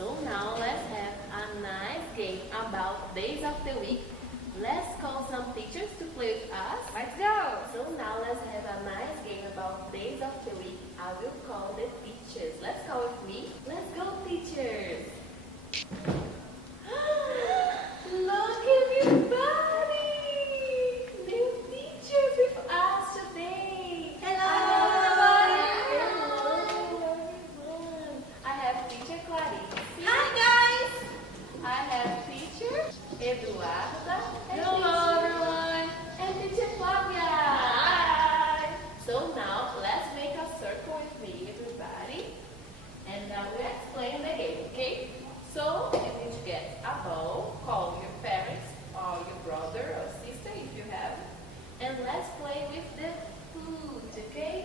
So now let's have a nice game about days of the week. Let's call some teachers to play with us. Let's go! So now let's have a nice game about days of the week. I will call the teachers. Let's call with me. Let's go, teachers. Look everybody! New teachers with us today. Hello! Hello everyone. I have teacher Clarice. Hi guys! I have teacher Eduarda. And Hello everyone! And teacher Flavia. Hi. So now let's make a circle with me, everybody. And now we explain the game, okay? So you need to get a ball, call your parents or your brother or sister if you have, and let's play with the food, okay?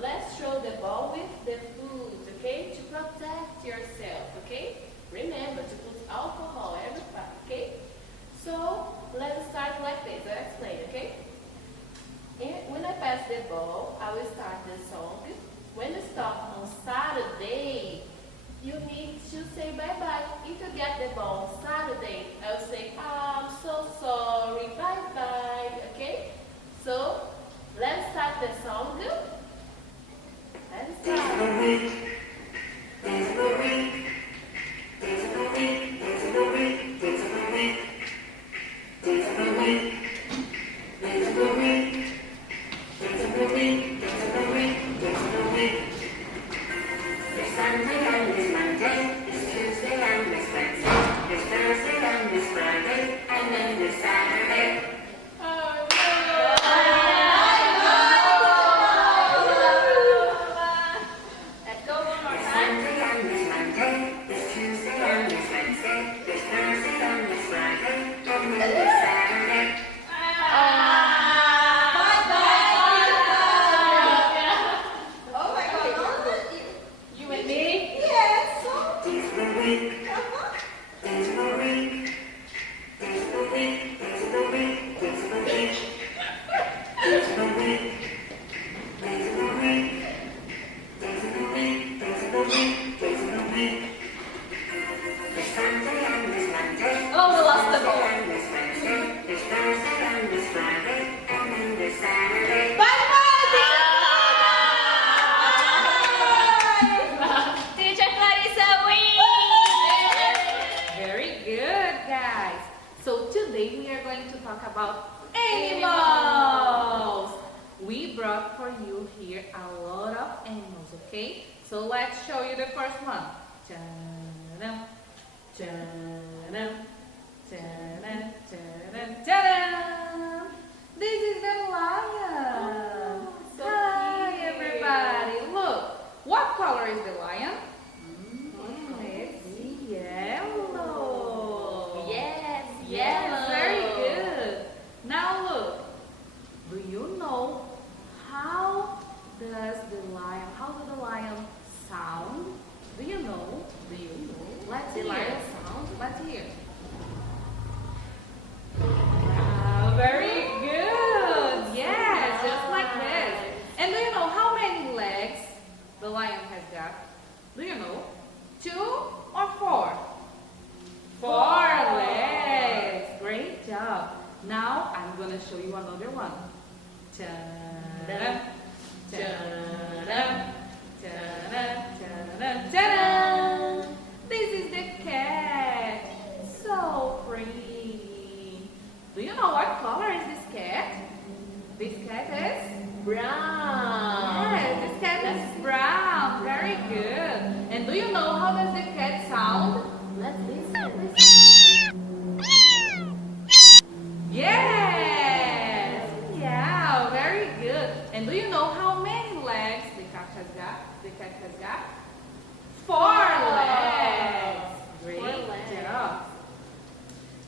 Let's throw the ball with the food, okay? To protect yourself, okay? Remember to put alcohol every time, okay? So let's start like this. I'll explain, okay? And when I pass the ball, I will start the song. When you stop on Saturday, you need to say bye-bye. If you get the ball on Saturday, I will say, I'm so sorry, bye-bye, okay? So, let's start the song. Let's start. So today we are going to talk about animals. We brought for you here a lot of animals, okay? So let's show you the first one. Ta-da, ta-da, ta-da, ta-da, ta-da. This is the lion. So hi everybody. Look, what color is the lion? It's yellow. Yes, very good. Now look, do you know how do the lion sound? Do you know? Let's hear. Let's hear. Wow, very good. Yes, just like this. And do you know how many legs the lion has got? Do you know? 2 or 4? 4 legs. Great job. Now I'm going to show you another one. Ta-da, ta-da, ta-da, ta-da, ta-da. This is the cat. So pretty. Do you know what color is this cat? This cat is brown. Yes, this cat is brown. Very good. And do you know how does the cat sound? Let's listen. Yes! Yeah, very good. And do you know how many legs the cat has got? The cat has got 4 legs. Great job.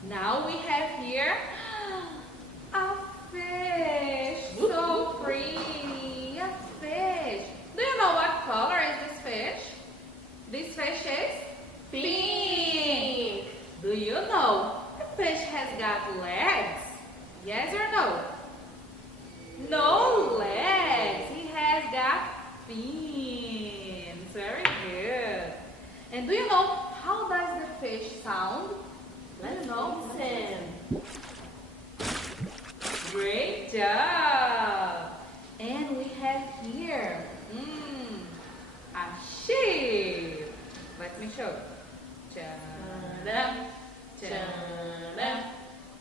Now we have here a fish. So pretty. A fish. Do you know what color is this fish? This fish is pink. Do you know the fish has got legs? Yes or no? No legs. He has got fins. Very good. And do you know how does the fish sound? Let's listen. Great job! And we have here a sheep. Let me show you. Ta-da, ta-da,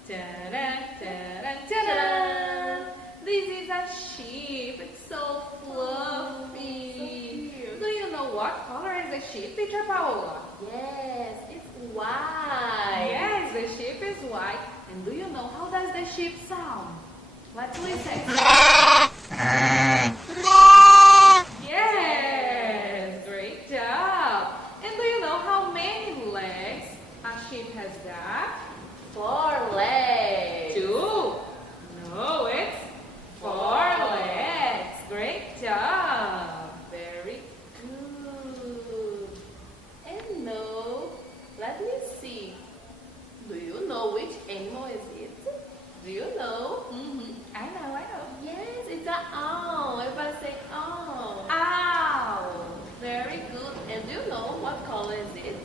ta-da, ta-da, ta-da. This is a sheep. It's so fluffy. Do you know what color is the sheep, teacher Paola? Yes, it's white. Yes, the sheep is white. And do you know how does the sheep sound? Let's listen. Yes, great job. And do you know how many legs a sheep has got? 4 legs. 2. No, it's 4 legs. Great job. Very good. And no, let me see. Do you know which animal is it? Do you know? I know. Yes, it's an owl. Everybody say owl. Ow. Very good. And do you know what color is it?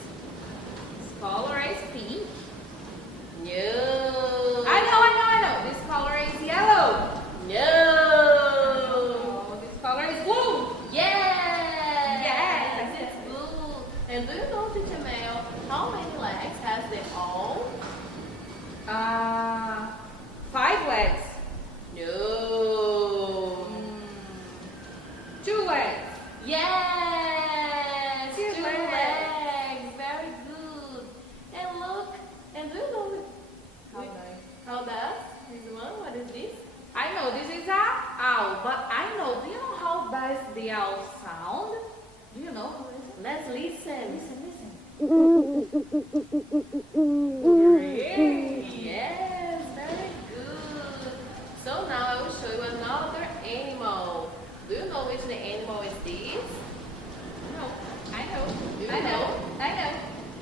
This color is pink. No. I know. This color is yellow. No. Oh, this color is blue. Yes. Yes. It's blue. And do you know, Teacher Mel, how many legs has the owl? 5 legs. No. 2 legs. Yes. 2 2 legs. legs. Very good. And look. And do you know how does this one? What is this? I know this is a owl, but I know. Do you know how does the owl sound? Do you know how it is? Let's listen. Listen. Great. Yes, very good. So now I will show you another animal. Do you know which the animal is this? No, I know. Do you I know? know.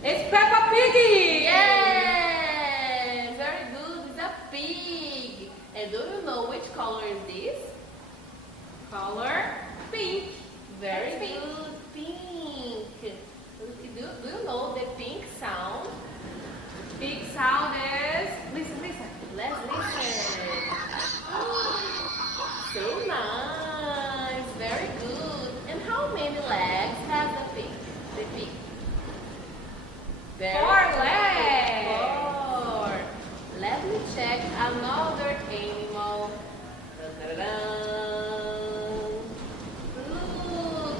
It's Peppa Piggy. Yes, very good. It's a pig. And do you know which color is this? Color pink. Very It's pink. good. Pink. Do you know the pink sound? Pig sound is. Listen. Let's listen. So nice. Very good. And how many legs has the pig? The pig. Very 4 good. legs. 4. Let me check another animal. Dun-dun-dun. Look.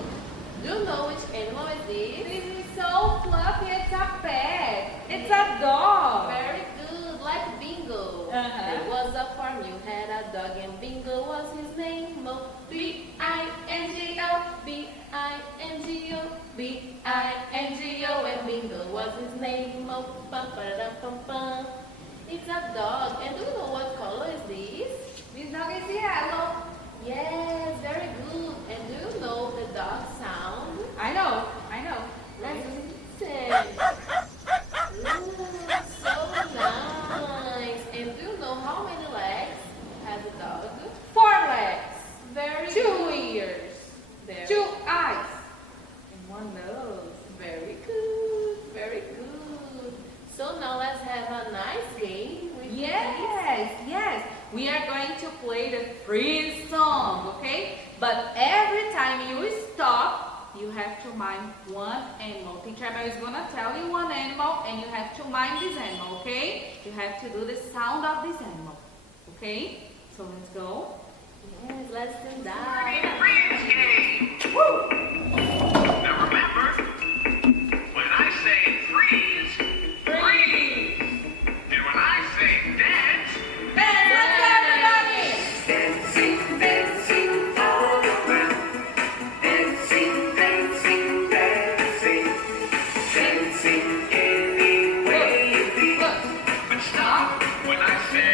Do you know which animal is this? This is so fluffy. It's a pet. It's a dog. Very good, like Bingo. Uh-huh. There was a farm, you had a dog, and Bingo was his name. Oh, B-I-N-G-O, B-I-N-G-O, B-I-N-G-O, and Bingo was his name. Oh, pum-pa-da-pum-pum. It's a dog, and do you know what color is this? This dog is yellow. Yes, very good. And do you know the dog sound? I know. Let's listen. So nice. And do you know how many legs has a dog? 4 legs. Very 2 good. ears. Very 2 eyes. And 1 nose. Very good. Very good. So now let's have a nice game with kids. Yes. We are going to play the freeze song, okay? But every time you stop, you have to mime one animal. Teacher Mel is gonna tell you one animal and you have to mime this animal, okay? You have to do the sound of this animal, okay? So let's go. Yes, let's do that. Freeze game. Now remember, when I say freeze, freeze. And when I say dance, Let's go, everybody! dancing all around. Dancing any way you please. Look. But stop when I say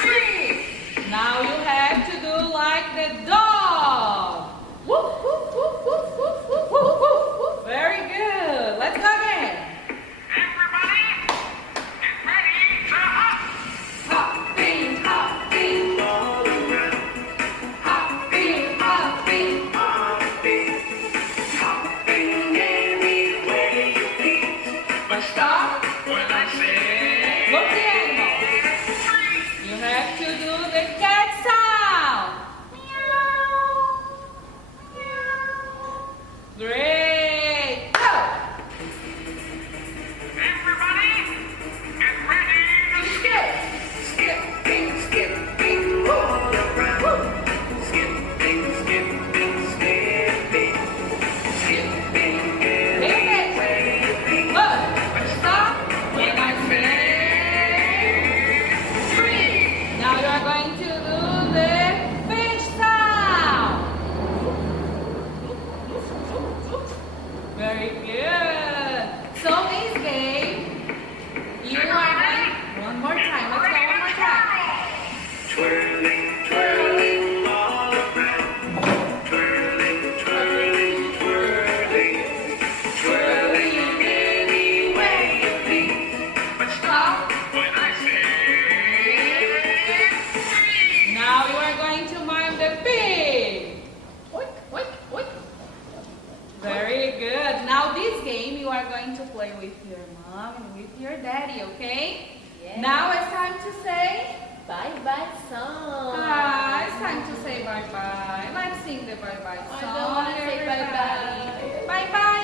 freeze. Now you have to do like the dog. Very good. So this game, you are going one more time. Let's go one more time. Twirling, twirling all around. Twirling, twirling, twirling. Twirling any way you please. But stop when I say Now you are going to mime the pig. Oink, oink, oink. Very good. Now this game you are going to play with your mom and with your daddy, okay? Yes. Now it's time to say Bye-bye song. it's time to say bye-bye. Let's sing the bye-bye I song. don't want to say everybody. bye-bye. Bye-bye,